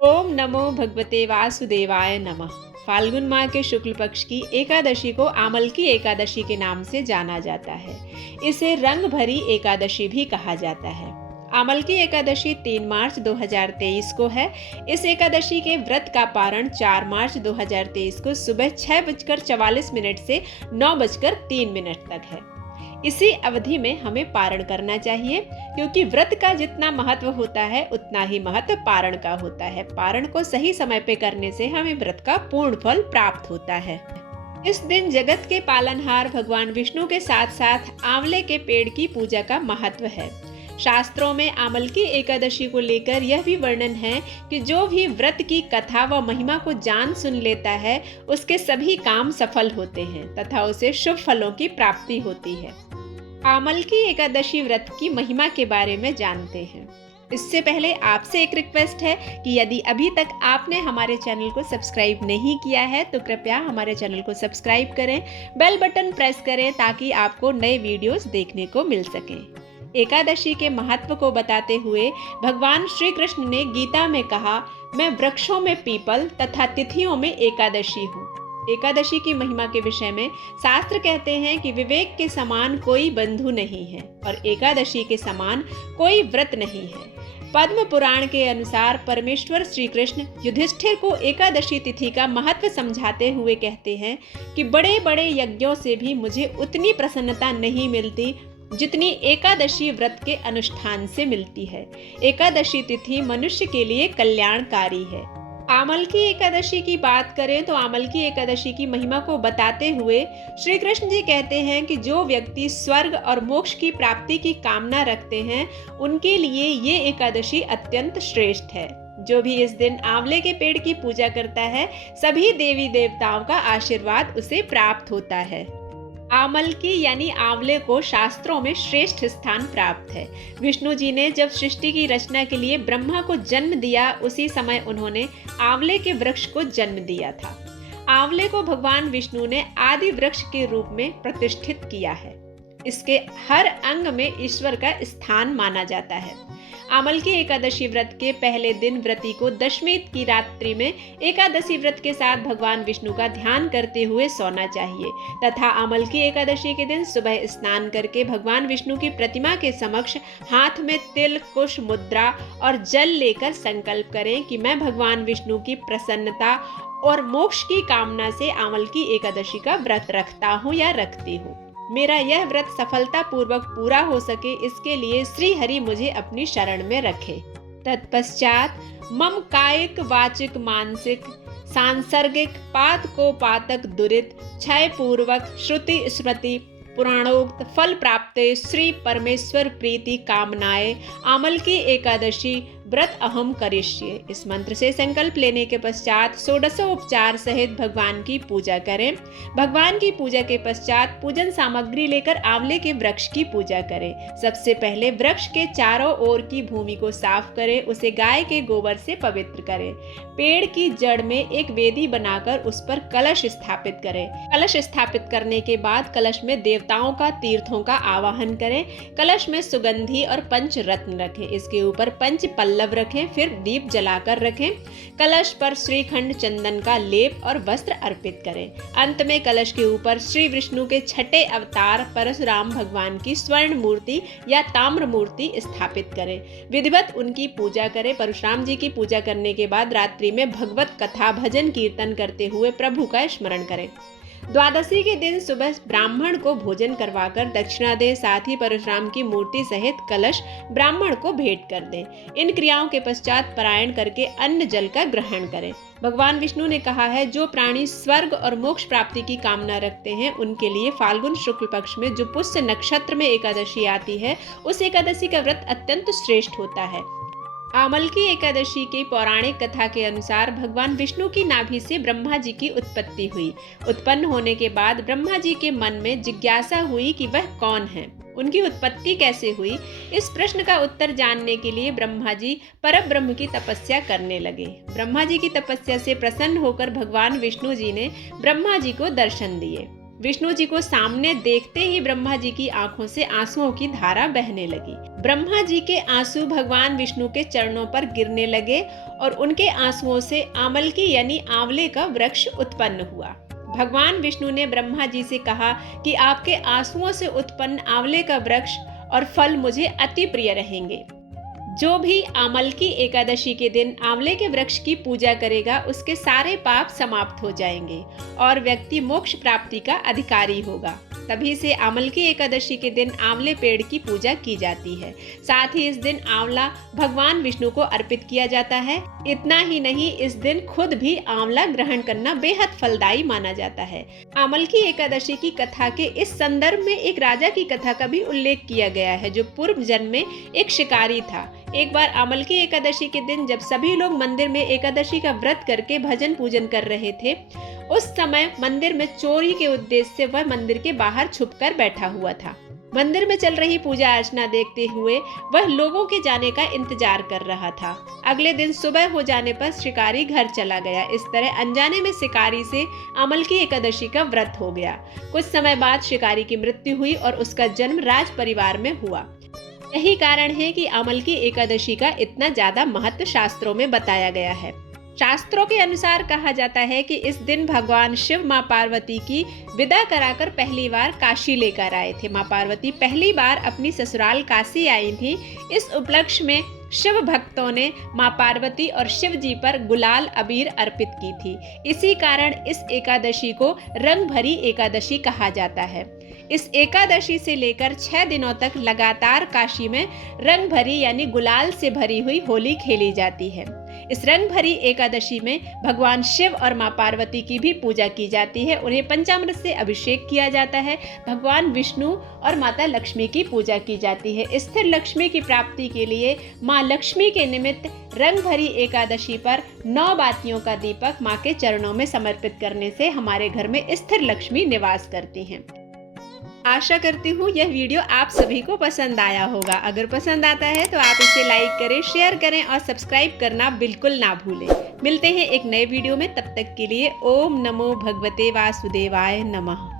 ओम नमो भगवते वासुदेवाय नमः। फाल्गुन माह के शुक्ल पक्ष की एकादशी को आमल की एकादशी के नाम से जाना जाता है। इसे रंग भरी एकादशी भी कहा जाता है। आमल की एकादशी 3 मार्च 2023 को है। इस एकादशी के व्रत का पारण 4 मार्च 2023 को सुबह 6:44 से 9:03 तक है। इसी अवधि में हमें पारण करना चाहिए, क्योंकि व्रत का जितना महत्व होता है उतना ही महत्व पारण का होता है। पारण को सही समय पे करने से हमें व्रत का पूर्ण फल प्राप्त होता है। इस दिन जगत के पालनहार भगवान विष्णु के साथ साथ आंवले के पेड़ की पूजा का महत्व है। शास्त्रों में आमल की एकादशी को लेकर यह भी वर्णन है कि जो भी व्रत की कथा व महिमा को जान सुन लेता है, उसके सभी काम सफल होते हैं तथा उसे शुभ फलों की प्राप्ति होती है। आमल की एकादशी व्रत की महिमा के बारे में जानते हैं। इससे पहले आपसे एक रिक्वेस्ट है कि यदि अभी तक आपने हमारे चैनल को सब्सक्राइब नहीं किया है तो कृपया हमारे चैनल को सब्सक्राइब करें, बेल बटन प्रेस करें ताकि आपको नए वीडियोस देखने को मिल सकें। एकादशी के महत्व को बताते हुए भगवान श्री कृष्ण ने गीता में कहा, मैं वृक्षों में पीपल तथा तिथियों में एकादशी हूँ। एकादशी की महिमा के विषय में शास्त्र कहते हैं कि विवेक के समान कोई बंधु नहीं है और एकादशी के समान कोई व्रत नहीं है। पद्म पुराण के अनुसार परमेश्वर श्री कृष्ण युधिष्ठिर को एकादशी तिथि का महत्व समझाते हुए कहते हैं कि बड़े बड़े यज्ञों से भी मुझे उतनी प्रसन्नता नहीं मिलती जितनी एकादशी व्रत के अनुष्ठान से मिलती है। एकादशी तिथि मनुष्य के लिए कल्याणकारी है। आमल की एकादशी की बात करें तो आमल की एकादशी की महिमा को बताते हुए श्री कृष्ण जी कहते हैं कि जो व्यक्ति स्वर्ग और मोक्ष की प्राप्ति की कामना रखते हैं, उनके लिए ये एकादशी अत्यंत श्रेष्ठ है। जो भी इस दिन आंवले के पेड़ की पूजा करता है, सभी देवी देवताओं का आशीर्वाद उसे प्राप्त होता है। आमल की यानी आंवले को शास्त्रों में श्रेष्ठ स्थान प्राप्त है। विष्णु जी ने जब सृष्टि की रचना के लिए ब्रह्मा को जन्म दिया, उसी समय उन्होंने आंवले के वृक्ष को जन्म दिया था। आंवले को भगवान विष्णु ने आदि वृक्ष के रूप में प्रतिष्ठित किया है। इसके हर अंग में ईश्वर का स्थान माना जाता है। आमल की एकादशी व्रत के पहले दिन व्रती को दशमी की रात्रि में एकादशी व्रत के साथ भगवान विष्णु का ध्यान करते हुए सोना चाहिए तथा आमल की एकादशी के दिन सुबह स्नान करके भगवान विष्णु की प्रतिमा के समक्ष हाथ में तिल, कुश, मुद्रा और जल लेकर संकल्प करें कि मैं भगवान विष्णु की प्रसन्नता और मोक्ष की कामना से आमल की एकादशी का व्रत रखता हूँ या रखती हूँ। मेरा यह व्रत सफलता पूर्वक पूरा हो सके, इसके लिए श्री हरि मुझे अपनी शरण में रखे। तत्पश्चात मम कायिक वाचिक मानसिक सांसर्गिक पातक दुरित क्षय पूर्वक श्रुति स्मृति पुराणोक्त फल प्राप्ते श्री परमेश्वर प्रीति कामनाए आमल की एकादशी व्रत अहम करिष्ये। इस मंत्र से संकल्प लेने के पश्चात षोडशोपचार सहित भगवान की पूजा करें। भगवान की पूजा के पश्चात पूजन सामग्री लेकर आंवले के वृक्ष की पूजा करें। सबसे पहले वृक्ष के चारों ओर की भूमि को साफ करें, उसे गाय के गोबर से पवित्र करें। पेड़ की जड़ में एक वेदी बनाकर उस पर कलश स्थापित करें। कलश स्थापित करने के बाद कलश में देवताओं का तीर्थों का आवाहन करें। कलश में सुगंधी और पंच रत्न रखें। इसके ऊपर पंच पल्लव रखें, फिर दीप जलाकर रखें। कलश पर श्रीखंड, चंदन का लेप और वस्त्र अर्पित करें। अंत में कलश के ऊपर श्री विष्णु के छठे अवतार परशुराम भगवान की स्वर्ण मूर्ति या ताम्र मूर्ति स्थापित करें। विधिवत उनकी पूजा करें। परशुराम जी की पूजा करने के बाद रात्रि में भगवत कथा भजन कीर्तन करते हुए प्रभु का स्मरण करें। द्वादशी के दिन सुबह ब्राह्मण को भोजन करवाकर दक्षिणा दें। साथ ही परशुराम की मूर्ति सहित कलश ब्राह्मण को भेंट कर दें। इन क्रियाओं के पश्चात पारायण करके अन्न जल का ग्रहण करें। भगवान विष्णु ने कहा है, जो प्राणी स्वर्ग और मोक्ष प्राप्ति की कामना रखते हैं, उनके लिए फाल्गुन शुक्ल पक्ष में जो पुष्य नक्षत्र में एकादशी आती है, उस एकादशी का व्रत अत्यंत श्रेष्ठ होता है। आमल की एकादशी की पौराणिक कथा के अनुसार भगवान विष्णु की नाभि से ब्रह्मा जी की उत्पत्ति हुई। उत्पन्न होने के बाद ब्रह्मा जी के मन में जिज्ञासा हुई कि वह कौन है, उनकी उत्पत्ति कैसे हुई। इस प्रश्न का उत्तर जानने के लिए ब्रह्मा जी परब्रह्म की तपस्या करने लगे। ब्रह्मा जी की तपस्या से प्रसन्न होकर भगवान विष्णु जी ने ब्रह्मा जी को दर्शन दिए। विष्णु जी को सामने देखते ही ब्रह्मा जी की आंखों से आंसुओं की धारा बहने लगी। ब्रह्मा जी के आंसू भगवान विष्णु के चरणों पर गिरने लगे और उनके आंसुओं से आमलकी यानी आंवले का वृक्ष उत्पन्न हुआ। भगवान विष्णु ने ब्रह्मा जी से कहा कि आपके आंसुओं से उत्पन्न आंवले का वृक्ष और फल मुझे अति प्रिय रहेंगे। जो भी आमलकी एकादशी के दिन आंवले के वृक्ष की पूजा करेगा उसके सारे पाप समाप्त हो जाएंगे और व्यक्ति मोक्ष प्राप्ति का अधिकारी होगा। तभी से आमलकी एकादशी के दिन आंवले पेड़ की पूजा की जाती है। साथ ही इस दिन आंवला भगवान विष्णु को अर्पित किया जाता है। इतना ही नहीं, इस दिन खुद भी आंवला ग्रहण करना बेहद फलदायी माना जाता है। आमलकी एकादशी की कथा के इस संदर्भ में एक राजा की कथा का भी उल्लेख किया गया है जो पूर्व जन्म में एक शिकारी था। एक बार आमलकी एकादशी के दिन जब सभी लोग मंदिर में एकादशी का व्रत करके भजन पूजन कर रहे थे, उस समय मंदिर में चोरी के उद्देश्य से वह मंदिर के बाहर छुपकर बैठा हुआ था। मंदिर में चल रही पूजा अर्चना देखते हुए वह लोगों के जाने का इंतजार कर रहा था। अगले दिन सुबह हो जाने पर शिकारी घर चला गया। इस तरह अनजाने में शिकारी से आमलकी एकादशी का व्रत हो गया। कुछ समय बाद शिकारी की मृत्यु हुई और उसका जन्म राज परिवार में हुआ। यही कारण है कि आमलकी एकादशी का इतना ज्यादा महत्व शास्त्रों में बताया गया है। शास्त्रों के अनुसार कहा जाता है कि इस दिन भगवान शिव मां पार्वती की विदा कराकर पहली बार काशी लेकर आए थे। मां पार्वती पहली बार अपनी ससुराल काशी आई थी। इस उपलक्ष्य में शिव भक्तों ने मां पार्वती और शिव जी पर गुलाल अबीर अर्पित की थी। इसी कारण इस एकादशी को रंग भरी एकादशी कहा जाता है। इस एकादशी से लेकर 6 दिनों तक लगातार काशी में रंग भरी यानी गुलाल से भरी हुई होली खेली जाती है। इस रंग भरी एकादशी में भगवान शिव और मां पार्वती की भी पूजा की जाती है। उन्हें पंचामृत से अभिषेक किया जाता है। भगवान विष्णु और माता लक्ष्मी की पूजा की जाती है। स्थिर लक्ष्मी की प्राप्ति के लिए मां लक्ष्मी के निमित्त रंग भरी एकादशी पर 9 बातियों का दीपक मां के चरणों में समर्पित करने से हमारे घर में स्थिर लक्ष्मी निवास करती हैं। आशा करती हूँ यह वीडियो आप सभी को पसंद आया होगा। अगर पसंद आता है तो आप इसे लाइक करें, शेयर करें और सब्सक्राइब करना बिल्कुल ना भूलें। मिलते हैं एक नए वीडियो में, तब तक के लिए ओम नमो भगवते वासुदेवाय नमः।